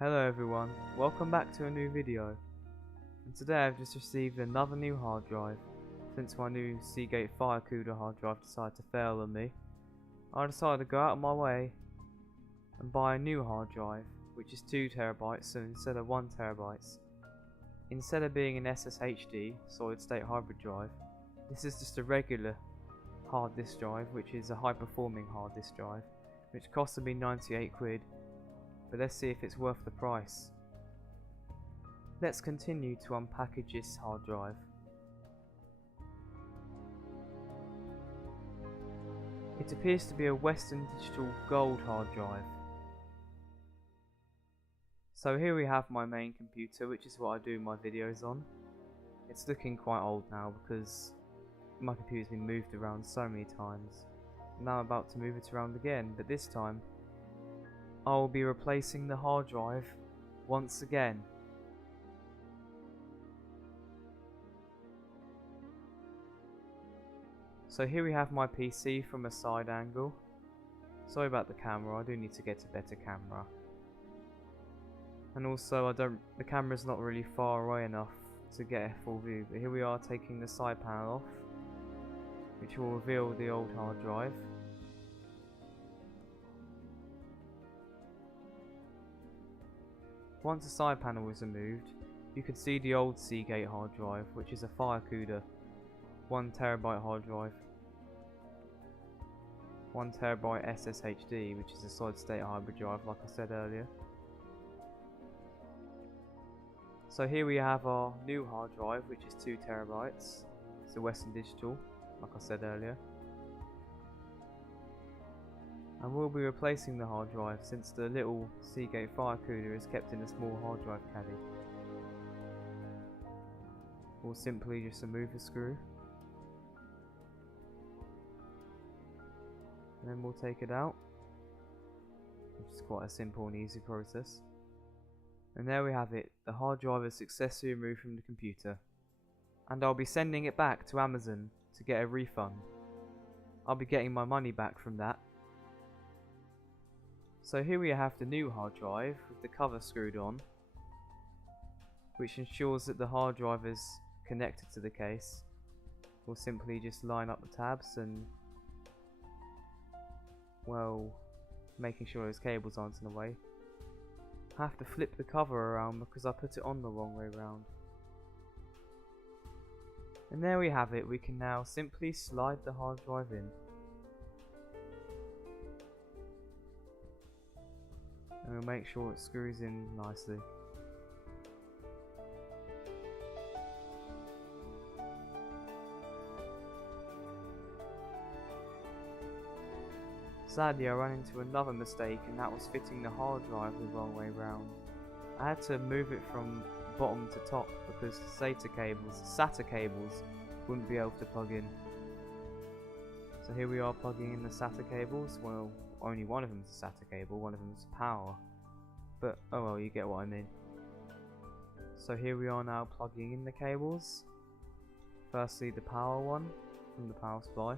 Hello everyone, welcome back to a new video. And today I've just received another new hard drive. Since my new Seagate FireCuda hard drive decided to fail on me, I decided to go out of my way and buy a new hard drive, which is 2TB, so instead of 1TB. Instead of being an SSHD, solid state hybrid drive, this is just a regular hard disk drive, which is a high performing hard disk drive, which costed me 98 quid. But let's see if it's worth the price. Let's continue to unpackage this hard drive. It appears to be a Western Digital Gold hard drive. So here we have my main computer, which is what I do my videos on. It's looking quite old now because my computer's been moved around so many times. Now I'm about to move it around again, but this time I will be replacing the hard drive once again. So here we have my PC from a side angle. Sorry about the camera, I do need to get a better camera. And also the camera's not really far away enough to get a full view, but here we are taking the side panel off, which will reveal the old hard drive. Once the side panel is removed, you can see the old Seagate hard drive, which is a FireCuda 1TB hard drive, 1TB SSHD, which is a solid state hybrid drive like I said earlier. So here we have our new hard drive, which is 2TB. It's a Western Digital, like I said earlier. And we'll be replacing the hard drive since the little Seagate FireCuda is kept in a small hard drive caddy. We'll simply just remove the screw, and then we'll take it out, which is quite a simple and easy process. And there we have it, the hard drive is successfully removed from the computer, and I'll be sending it back to Amazon to get a refund. I'll be getting my money back from that. So here we have the new hard drive with the cover screwed on, which ensures that the hard drive is connected to the case. We'll simply just line up the tabs and, well, making sure those cables aren't in the way. I have to flip the cover around because I put it on the wrong way around. And there we have it, we can now simply slide the hard drive in. And we'll make sure it screws in nicely. Sadly, I ran into another mistake, and that was fitting the hard drive the wrong way round. I had to move it from bottom to top because the SATA cables wouldn't be able to plug in. So here we are plugging in the SATA cables. Well, only one of them is a SATA cable, one of them is power. But oh well, you get what I mean. So here we are now plugging in the cables. Firstly the power one from the power supply.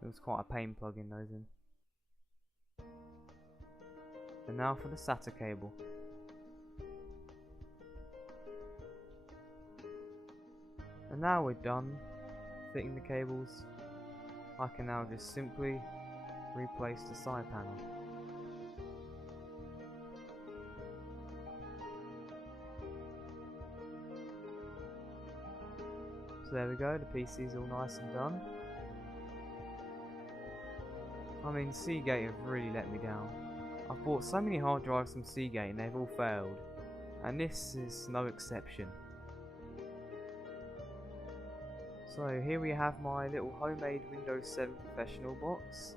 It was quite a pain plugging those in. And now for the SATA cable. And now we're done fitting the cables. I can now just simply replace the side panel. So there we go, the PC's all nice and done. I mean, Seagate have really let me down. I've bought so many hard drives from Seagate and they've all failed, and this is no exception. So here we have my little homemade Windows 7 Professional box.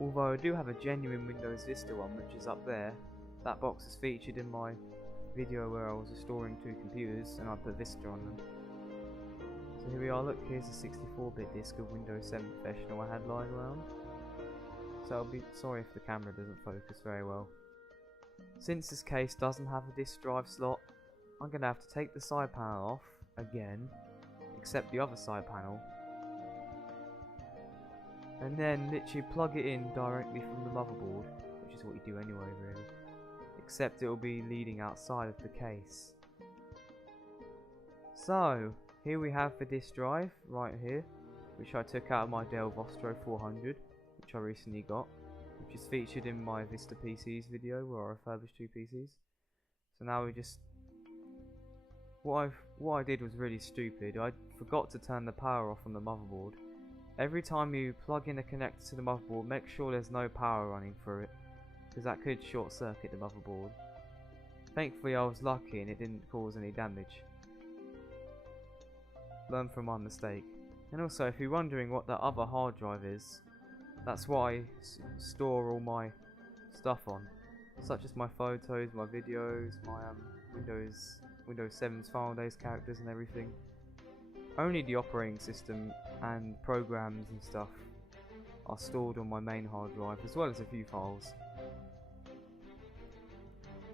Although I do have a genuine Windows Vista one, which is up there. That box is featured in my video where I was restoring 2 computers and I put Vista on them. So here we are, look, here's a 64-bit disc of Windows 7 Professional I had lying around. So I'll be sorry if the camera doesn't focus very well. Since this case doesn't have a disk drive slot, I'm going to have to take the side panel off again, except the other side panel, and then literally plug it in directly from the motherboard, which is what you do anyway really, except it will be leading outside of the case. So here we have the disk drive right here, which I took out of my Dell Vostro 400, which I recently got, which is featured in my Vista PCs video where I refurbished 2 PCs. So now we just, what I did was really stupid. I forgot to turn the power off on the motherboard. Every time you plug in a connector to the motherboard, make sure there's no power running through it, because that could short circuit the motherboard. Thankfully I was lucky and it didn't cause any damage. Learn from my mistake. And also, if you're wondering what that other hard drive is, that's what I store all my stuff on, such as my photos, my videos, my Windows 7's file days characters and everything. Only the operating system and programs and stuff are stored on my main hard drive, as well as a few files.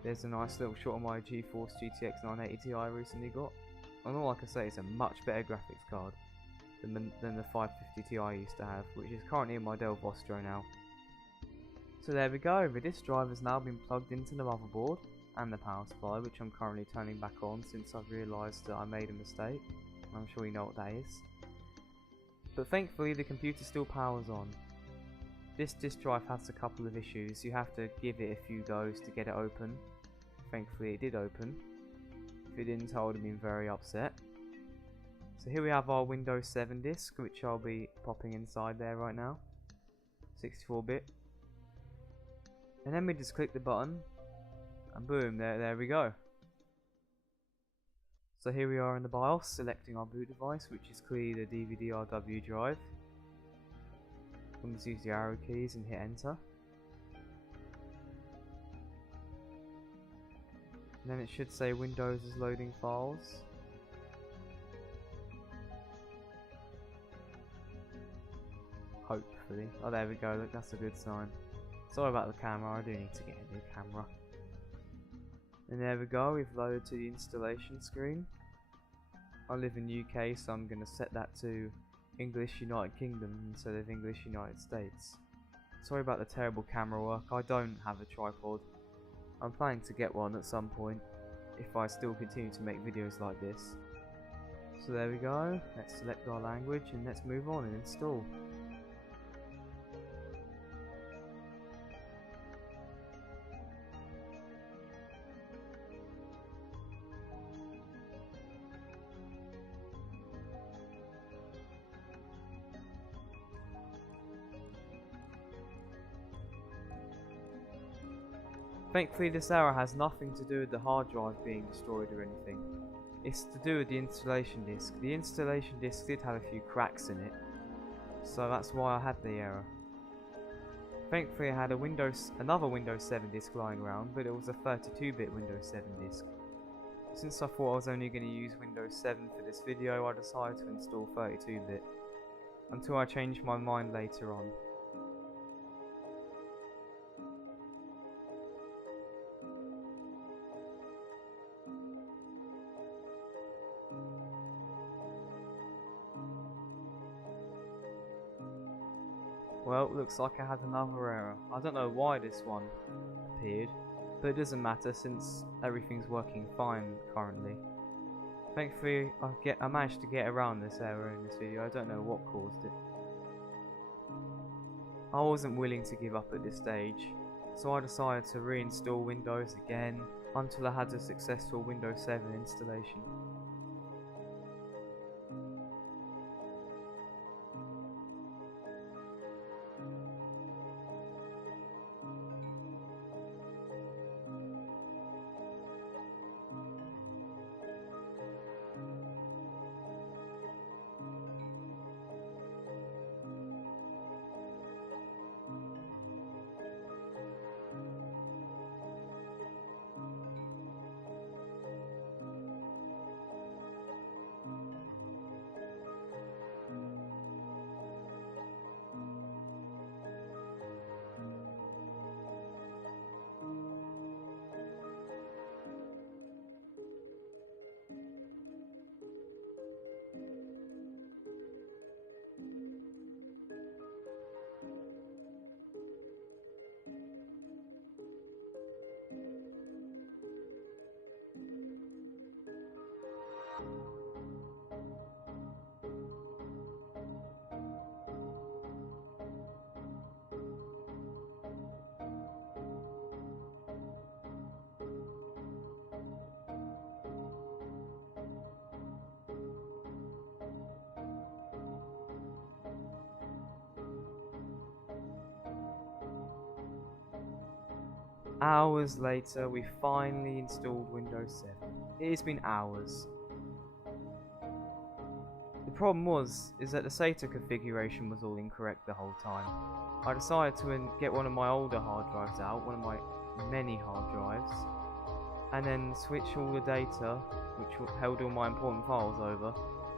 There's a nice little shot of my GeForce GTX 980 Ti I recently got, and all I can say is a much better graphics card than the 550 Ti I used to have, which is currently in my Dell Vostro now. So there we go, the disk drive has now been plugged into the motherboard and the power supply, which I'm currently turning back on since I've realised that I made a mistake. I'm sure you know what that is. But thankfully the computer still powers on. This disk drive has a couple of issues. You have to give it a few goes to get it open. Thankfully it did open. If it didn't, I would have been very upset. So here we have our Windows 7 disk, which I'll be popping inside there right now. 64-bit. And then we just click the button, and boom, there we go. So here we are in the BIOS, selecting our boot device, which is clearly the DVD-RW drive. We'll just use the arrow keys and hit enter. And then it should say Windows is loading files. Hopefully. Oh, there we go, look, that's a good sign. Sorry about the camera, I do need to get a new camera. And there we go, we've loaded to the installation screen. I live in UK, so I'm going to set that to English United Kingdom instead of English United States. Sorry about the terrible camera work, I don't have a tripod. I'm planning to get one at some point, if I still continue to make videos like this. So there we go, let's select our language and let's move on and install. Thankfully this error has nothing to do with the hard drive being destroyed or anything. It's to do with the installation disk. The installation disk did have a few cracks in it, so that's why I had the error. Thankfully I had another Windows 7 disk lying around, but it was a 32-bit Windows 7 disk. Since I thought I was only going to use Windows 7 for this video, I decided to install 32-bit, until I changed my mind later on. Well, looks like I had another error. I don't know why this one appeared, but it doesn't matter since everything's working fine currently. Thankfully, I managed to get around this error in this video. I don't know what caused it. I wasn't willing to give up at this stage, so I decided to reinstall Windows again until I had a successful Windows 7 installation. Hours later, we finally installed Windows 7. It has been hours. The problem is that the SATA configuration was all incorrect the whole time. I decided to get one of my older hard drives out, one of my many hard drives, and then switch all the data, which held all my important files over,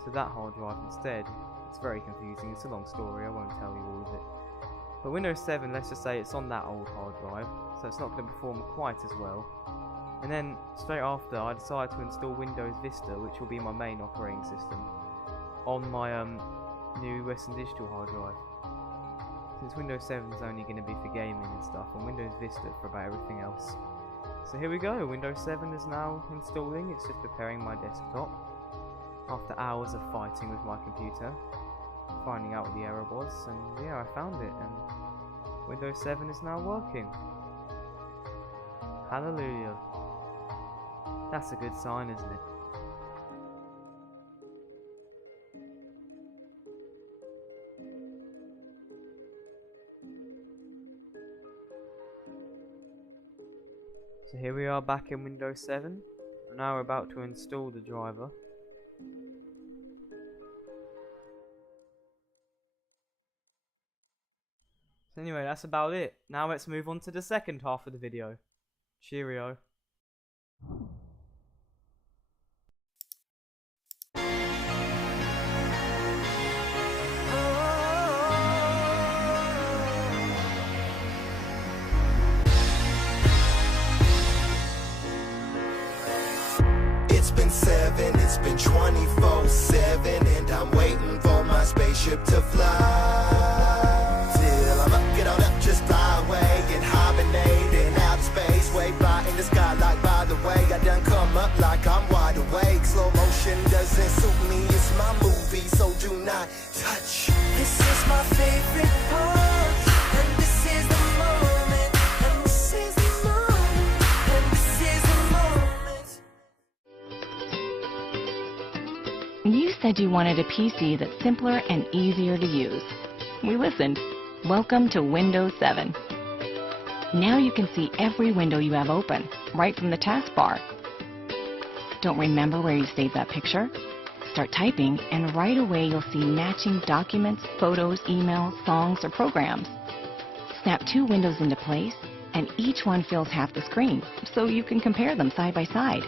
to that hard drive instead. It's very confusing, it's a long story, I won't tell you all of it. But Windows 7, let's just say it's on that old hard drive, so it's not going to perform quite as well. And then, straight after, I decided to install Windows Vista, which will be my main operating system, on my new Western Digital hard drive. Since Windows 7 is only going to be for gaming and stuff, and Windows Vista for about everything else. So here we go, Windows 7 is now installing, it's just preparing my desktop. After hours of fighting with my computer, finding out what the error was, and yeah, I found it, and Windows 7 is now working. Hallelujah. That's a good sign, isn't it? So here we are back in Windows 7, and now we're about to install the driver. So anyway, that's about it. Now let's move on to the second half of the video. Cheerio. It's been 7, it's been 24/7, and I'm waiting for my spaceship to fly. Till I'm up, get on up, just fly away and hibernate in outer space, way by in the sky. Like, by the way, I done come up like I'm wide awake. Slow motion doesn't suit me, it's my movie, so do not touch. This is my favorite part, and this is the moment, and this is the moment, and this is the moment. You said you wanted a PC that's simpler and easier to use. We listened. Welcome to Windows 7. Now you can see every window you have open, right from the taskbar. Don't remember where you saved that picture? Start typing, and right away you'll see matching documents, photos, emails, songs, or programs. Snap 2 windows into place, and each one fills half the screen, so you can compare them side by side.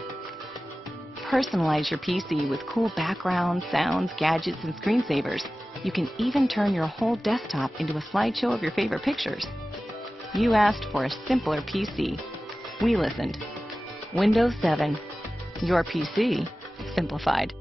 Personalize your PC with cool backgrounds, sounds, gadgets, and screensavers. You can even turn your whole desktop into a slideshow of your favorite pictures. You asked for a simpler PC. We listened. Windows 7. Your PC simplified.